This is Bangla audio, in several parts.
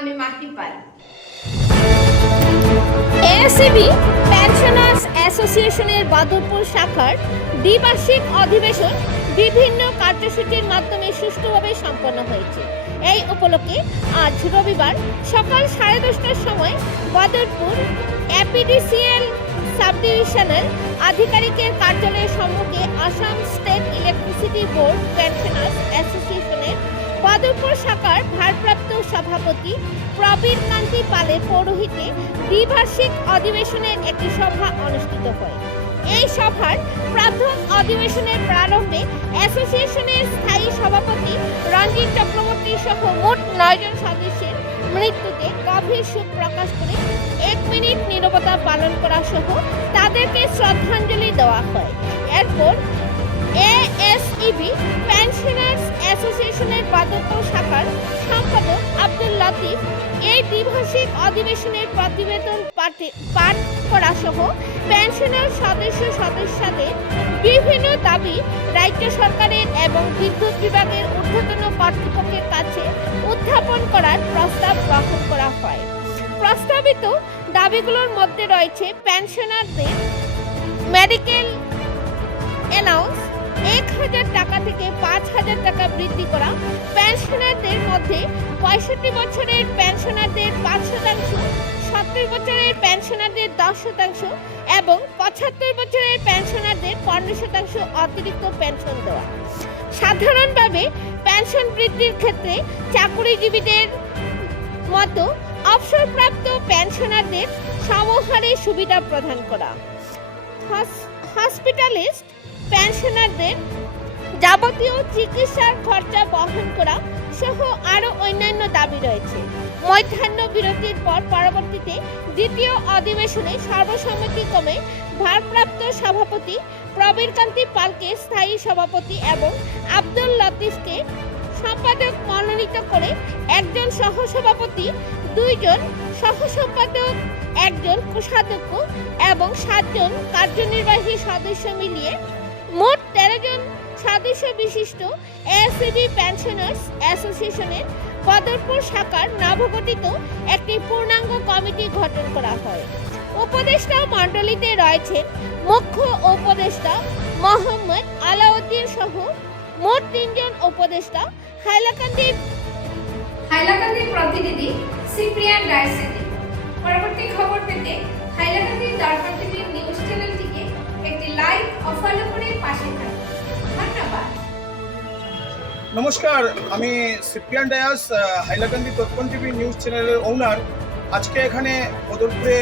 আমি মাহি পাল এএসসিবি পেনশনার্স অ্যাসোসিয়েশনের বাদরপুর শাখার দ্বিবার্ষিক অধিবেশন বিভিন্ন কার্যসূচির মাধ্যমে সুষ্ঠুভাবে সম্পন্ন হয়েছে। এই উপলক্ষে আজ রবিবার সকাল সাড়ে দশটার সময় বাদরপুর এপিডিসিএল সাবডিভিশনাল আধিকারিকের কার্যালয়ের সম্মুখে Assam state electricity board pensioners অ্যাসোসিয়েশনের বাদরপুর শাখার ভারপ্রাপ্ত সভাপতি প্রবীর কান্তি পালের পৌরোহিত্যে দ্বিবার্ষিক অধিবেশনের একটি সভা অনুষ্ঠিত হয়। এই সভার প্রাথমিক অধিবেশনের প্রারম্ভে অ্যাসোসিয়েশনের স্থায়ী সভাপতি রঞ্জিত চক্রবর্তী সহ মোট নয়জন সদস্যের মৃত্যুতে গভীর শোক প্রকাশ করে এক মিনিট নীরবতা পালন করা সহ তাদেরকে শ্রদ্ধাঞ্জলি দেওয়া হয়। এরপর এএসইবি পেনশনার্স অ্যাসোসিয়েশনের বাদকপুর শাখার সম্পাদক আব্দুল লতিফ। এই দ্বিভাষিক অধিবেশনের প্রতিবেদন পাঠে- করা সহ পেনশনার সদস্য সদস্যদের বিভিন্ন দাবি রাজ্য সরকারের এবং বিদ্যুৎ বিভাগের ঊর্ধ্বতন কর্তৃপক্ষের কাছে উত্থাপন করার প্রস্তাব গ্রহণ করা হয়। প্রস্তাবিত দাবিগুলোর মধ্যে রয়েছে পেনশনারদের মেডিকেল অ্যালাউন্স এক হাজার টাকা থেকে পাঁচ হাজার টাকা বৃদ্ধি করা পেনশনারদের মধ্যে পঁয়ষট্টি বছরের পেনশনারদের পাঁচ শতাংশ, সত্তর বছরের পেনশনারদের দশ শতাংশ এবং পঁচাত্তর বছরের পেনশনারদের পনেরো শতাংশ অতিরিক্ত পেনশন দেওয়া। সাধারণভাবে পেনশন বৃদ্ধির ক্ষেত্রে চাকুরিজীবীদের মতো অবসরপ্রাপ্ত পেনশনারদের সমহারে সুবিধা প্রদান করা। হসপিটালিস্ট, পেনশনারদের যাবতীয় চিকিৎসার খরচা বহন করা সহ আরও অন্যান্য দাবি রয়েছে। মধ্যাহ্ন বিরতির পর পরবর্তীতে দ্বিতীয় অধিবেশনে সর্বসম্মতিক্রমে ভারপ্রাপ্ত সভাপতি প্রবীর কান্তি পালকে স্থায়ী সভাপতি এবং আব্দুল লতিফকে সম্পাদক মনোনীত করে একজন সহসভাপতি, দুইজন সহসম্পাদক, একজন কোষাধ্যক্ষ এবং সাতজন কার্যনির্বাহী সদস্য মিলিয়ে মোট তেরো জন সদস্য বিশিষ্ট এসিবি পেনশনার্স অ্যাসোসিয়েশনের বদরপুর শাখার নবগঠিত একটি পূর্ণাঙ্গ কমিটি গঠন করা হয়। উপদেষ্টা মণ্ডলীতে রয়েছেন মুখ্য উপদেষ্টা মোহাম্মদ আলাউদ্দিন সহ মোট তিনজন উপদেষ্টা। হাইলাকান্দির হাইলাকান্দির প্রতিনিধি সিপ্রিয়ান ডায়সেটি পরবর্তী খবর পেতে হাইলাকান্দির দর্পণ টিভির নিউজ চ্যানেলটিকে একটি লাইক ও ফলো করে পাশে থাকুন। ধন্যবাদ। নমস্কার আমি সিপ্রিয়ান ডায়াস হাইলাকান্দি তৎপন টিভি নিউজ চ্যানেলের ওনার আজকে এখানে বদরপুরে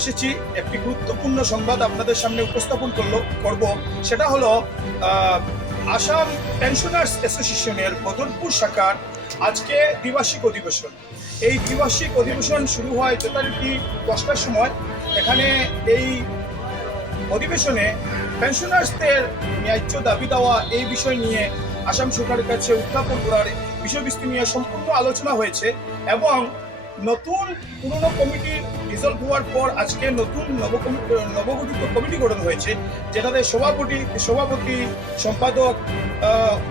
এসেছি। একটি গুরুত্বপূর্ণ সংবাদ আপনাদের সামনে উপস্থাপন করল করব। সেটা হলো আহ, আসাম পেনশনার্স অ্যাসোসিয়েশনের বদরপুর শাখার আজকে দ্বিবার্ষিক অধিবেশন। এই দ্বিবার্ষিক অধিবেশন শুরু হয় যথারীতি দশটার সময়। এখানে এই অধিবেশনে পেনশনার্সদের ন্যায্য দাবি দেওয়া, এই বিষয় নিয়ে আসাম সরকারের কাছে উত্থাপন করার বিষয়বস্তু নিয়ে সম্পূর্ণ আলোচনা হয়েছে এবং নতুন পুরনো কমিটি রিজলভ হওয়ার পর আজকে নতুন নবগঠিত কমিটি গঠন হয়েছে যেটাতে সভাপতি সভাপতি সম্পাদক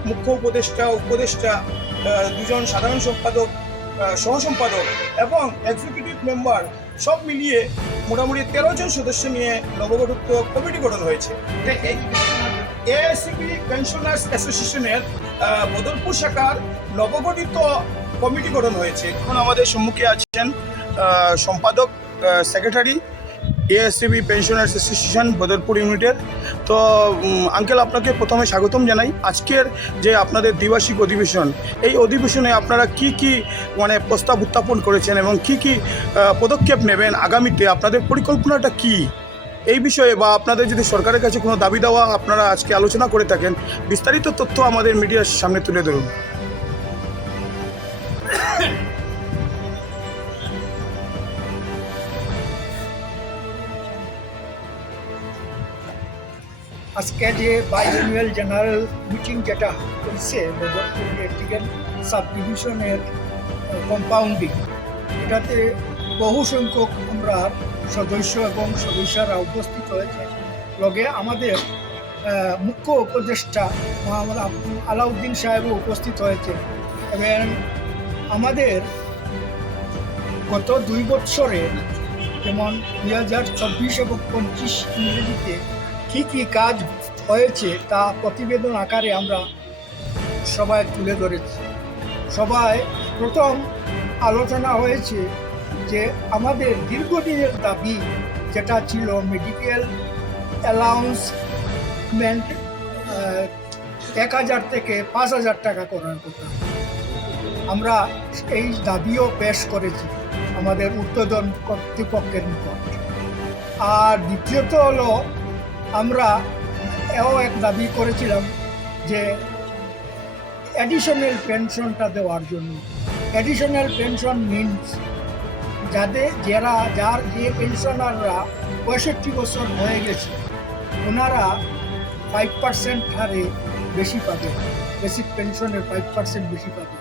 মুখ্য উপদেষ্টা উপদেষ্টা দুজন সাধারণ সম্পাদক আহ, সহ সম্পাদক এবং এক্সিকিউটিভ মেম্বার সব মিলিয়ে মোটামুটি তেরো জন সদস্য নিয়ে নবগঠিত কমিটি গঠন হয়েছে। এআইসিবি পেনশনার্স অ্যাসোসিয়েশনের আহ, বদরপুর শাখার নবগঠিত কমিটি গঠন হয়েছে। এখন আমাদের সম্মুখে আছেন সম্পাদক secretary ASCB pensioners association Badarpur ইউনিটের তো আঙ্কেল আপনাকে প্রথমে স্বাগতম জানাই। আজকের যে আপনাদের দ্বিবার্ষিক অধিবেশন, এই অধিবেশনে আপনারা কি কি মানে প্রস্তাব উত্থাপন করেছেন এবং কি কি পদক্ষেপ নেবেন আগামীতে, আপনাদের পরিকল্পনাটা কি? এই বিষয়ে বা আপনাদের যদি সরকারের কাছে কোনো দাবি দেওয়া আপনারা আজকে আলোচনা করে থাকেন, বিস্তারিত তথ্য আমাদের মিডিয়ার সামনে তুলে ধরুন। আজকে যে বাইএনুয়াল জেনারেল মিটিং যেটা হয়েছে বদরপুর ইলেকট্রিক্যাল সাব ডিভিশনের কম্পাউন্ডিং এটাতে বহু সংখ্যক আমরা সদস্য এবং সদস্যরা উপস্থিত হয়েছে। লগে আমাদের মুখ্য উপদেষ্টা মোহাম্মদ আলাউদ্দিন সাহেবও উপস্থিত হয়েছে। এবং আমাদের গত দুই বৎসরে, যেমন দুই হাজার চব্বিশ এবং পঁচিশ ইংরেজিতে কী কী কাজ হয়েছে তা প্রতিবেদন আকারে আমরা সবাই তুলে ধরেছি। সবাই প্রথম আলোচনা হয়েছে যে আমাদের দীর্ঘদিনের দাবি যেটা ছিল মেডিকেল অ্যালাউন্সমেন্ট এক হাজার থেকে পাঁচ হাজার টাকা করার কথা। আমরা এই দাবিও পেশ করেছি আমাদের উর্ধ্বতন কর্তৃপক্ষের নিকট। আর দ্বিতীয়ত হলো আমরা এও এক দাবি করেছিলাম যে অ্যাডিশনাল পেনশনটা দেওয়ার জন্য। অ্যাডিশনাল পেনশন মিনস যাদের যারা, যার যে পেনশনাররা পঁয়ষট্টি বছর হয়ে গেছে, ওনারা ফাইভ পার্সেন্ট হারে বেশি পাবে বেসিক পেনশনের ফাইভ পার্সেন্ট বেশি পাবে।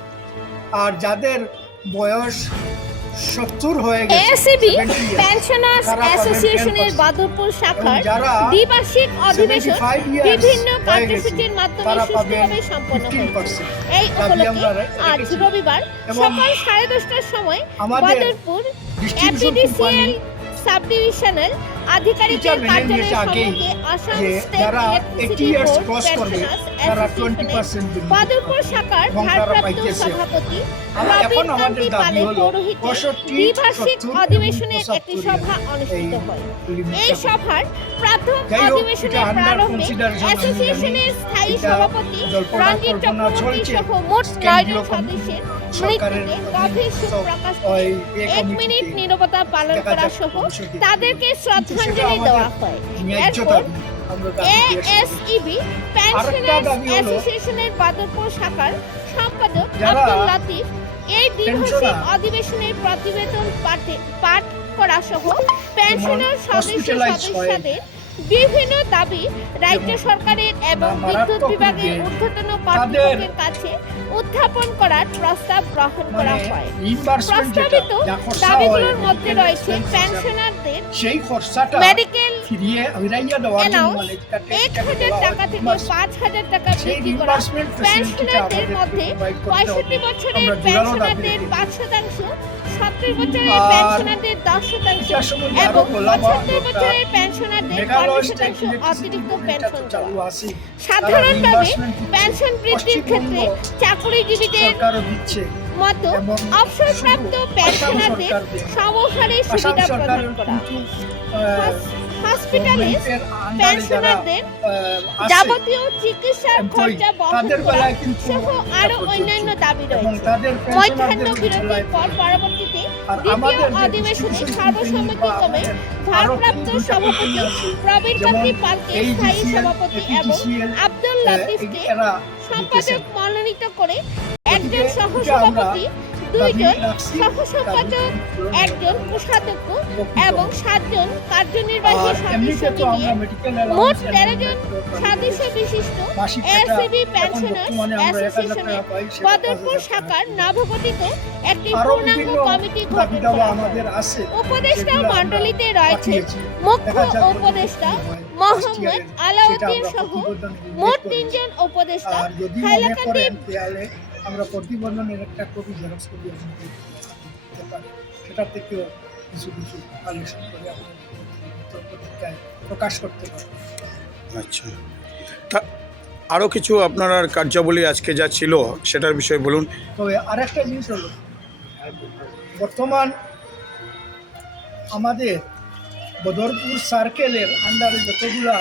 আর যাদের বয়স সত্তর হয়ে গেছে। এএসিবি 70 years, পেনশনার্স অ্যাসোসিয়েশনের বাদরপুর শাখার দ্বিবার্ষিক অধিবেশন বিভিন্ন কার্যসূচির মাধ্যমে সুষ্ঠুভাবে সম্পন্ন হয়েছে। এই উপলক্ষে আজ রবিবার সকাল সাড়ে দশটার সময় বাদরপুর এপিডিসিএল সাব ডিভিশনাল আধিকারিকের কার্যালয়ের সম্মুখে আসাম স্টেট ইলেকট্রিসিটি বোর্ড অ্যাসোসিয়েশনের বাদরপুর শাখার ভারপ্রাপ্ত সভাপতি রবীন কান্তি পালের পৌরোহিত্যে দ্বিবার্ষিক অধিবেশনের একটি সভা অনুষ্ঠিত এই হয় এই সভার প্রথম অধিবেশনের প্রারম্ভে অ্যাসোসিয়েশনের স্থায়ী সভাপতি রঞ্জিত চক্রবর্তী সহ মোট নয়জন সদস্যের এ এক মিনিট নীরবতা পালন করা সহ তাদেরকে শ্রদ্ধাঞ্জলি দেওয়া হয়। এরপর দাবি আমরা দাবি পেশ করি। এএসইবি পেনশনার্স অ্যাসোসিয়েশনের বাদরপুর শাখার সম্পাদক আব্দুল লাতিফ এই দ্বিভাষিক অধিবেশনের প্রতিবেদন পাঠে পাঠ করা সহ পেনশনার সদস্য সদস্যদের বিভিন্ন দাবি রাজ্য সরকারের এবং বিদ্যুৎ বিভাগের ঊর্ধ্বতন কর্তৃপক্ষের কাছে উত্থাপন করার প্রস্তাব গ্রহণ করা মানে হয়। প্রস্তাবিত দাবিগুলোর মধ্যে রয়েছে পেনশনারদের সেই খরচাটা মেডিকেল ফিরিয়ে দেওয়ার জন্য এক হাজার টাকা থেকে পাঁচ হাজার টাকা বৃদ্ধি করা পেনশনারদের মধ্যে পঁয়ষট্টি বছরের পেনশনারদের পাঁচ শতাংশ সত্তর বছরের পেনশনারদের দশ শতাংশ এবং পঁচাত্তর বছরের পেনশনারদের মেঘালয় শতাংশ অতিরিক্ত পেনশন দেওয়া। সাধারণভাবে পেনশন বৃদ্ধির ক্ষেত্রে চাকরিজীবীদের দিচ্ছে মতো অবসরপ্রাপ্ত পেনশনারদের। সমহারে সুবিধা প্রদান করা। হসপিটালিস্ট পেনশনারদের যাবতীয় চিকিৎসার খরচা বহন করা সহ আরও অন্যান্য দাবি রয়েছে। মধ্যাহ্ন বিরতির পর পরবর্তীতে দ্বিতীয় অধিবেশনে সর্বসম্মতিক্রমে ভারপ্রাপ্ত সভাপতি প্রবীর কান্তি পালকে স্থায়ী সভাপতি এবং আব্দুল লতিফকে সম্পাদক মনোনীত করে একজন গতিকে দুইজন রাখছি, সহ একজন কোষাধ্যক্ষ এবং সাতজন কার্যনির্বাহী সদস্য মিলিয়ে মোট তেরো জন সদস্য বিশিষ্ট এসিবি পেনশনার্স অ্যাসোসিয়েশনের বদরপুর। শাখার নবগঠিত একটি পূর্ণাঙ্গ কমিটি গঠন উপদেষ্টা মণ্ডলীতে রয়েছে মুখ্য উপদেষ্টা। মোহাম্মদ আলাউদ্দিন সহ মোট তিনজন উপদেষ্টা। হাইলাকান্দি আমরা প্রতিবেদনের একটা কপি জেরক্স কপি আপনাদের দিতে পারি। সেটা থেকেও কিছু কিছু কালেকশন করে পত্রিকায় প্রকাশ করতে পারি। আচ্ছা। তা আরও কিছু আপনার আর কার্যাবলী আজকে যা ছিল সেটার বিষয়ে বলুন। তবে আরেকটা জিনিস হলো বর্তমান আমাদের বদরপুর সার্কেলের আন্ডারে যতগুলা